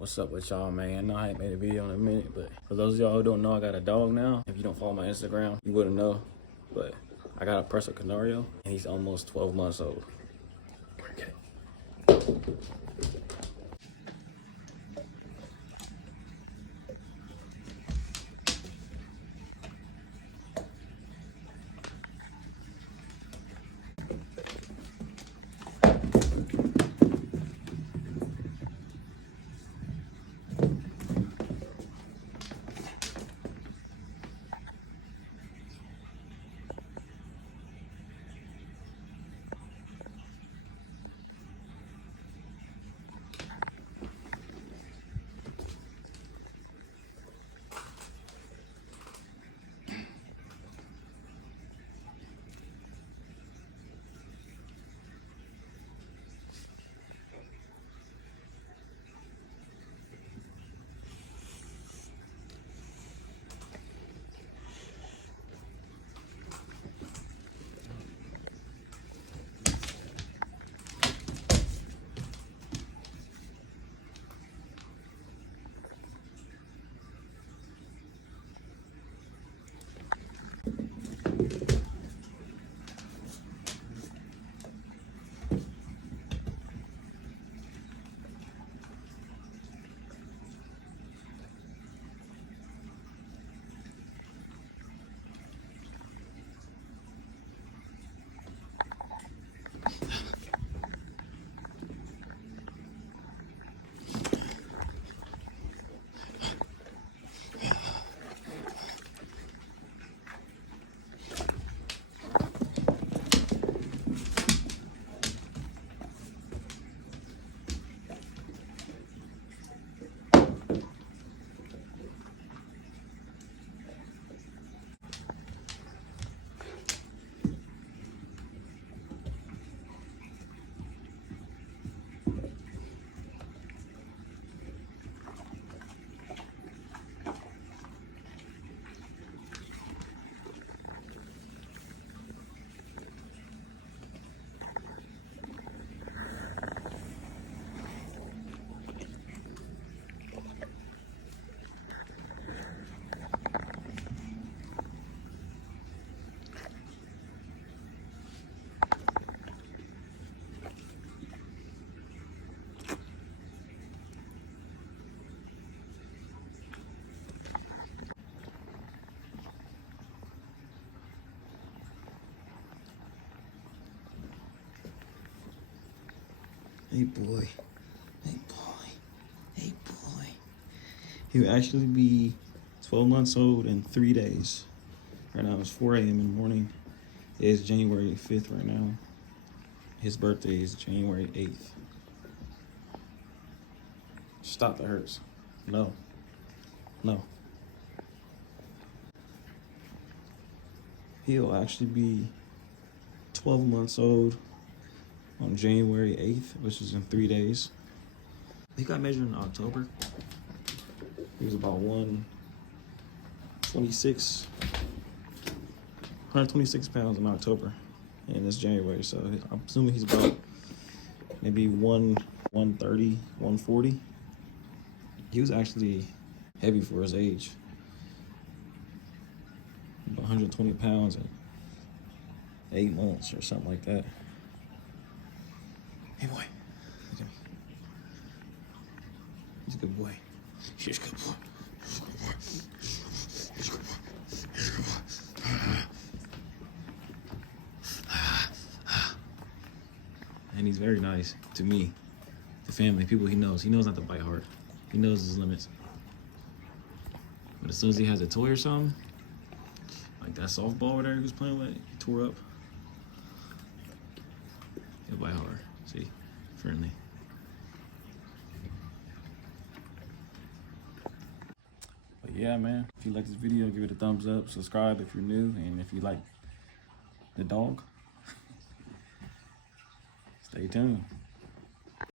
What's up with y'all, man? I know I ain't made a video in a minute, but for those of y'all who don't know, I got a dog now. If you don't follow my Instagram, you wouldn't know. But I got a Presa Canario, and he's almost 12 months old. Okay. Hey boy, hey boy, hey boy. He'll actually be 12 months old in 3 days. Right now it's 4 a.m. in the morning. It's January 5th right now. His birthday is January 8th. Stop, that hurts. No, no. He'll actually be 12 months old on January 8th, which is in 3 days. He got measured in October. He was about 126 pounds in October, and it's January, so I'm assuming he's about maybe 130, 140. He was actually heavy for his age. About 120 pounds in 8 months or something like that. Hey boy, look at me. He's a good boy. He's a good boy. He's a good boy. He's a good boy. He's a good boy. And he's very nice to me, the family, people he knows. He knows not to bite hard. He knows his limits. But as soon as he has a toy or something, like that softball over there he was playing with, he tore up, he'll bite hard. See, friendly. But yeah, man, if you like this video, give it a thumbs up, subscribe if you're new, and if you like the dog, stay tuned.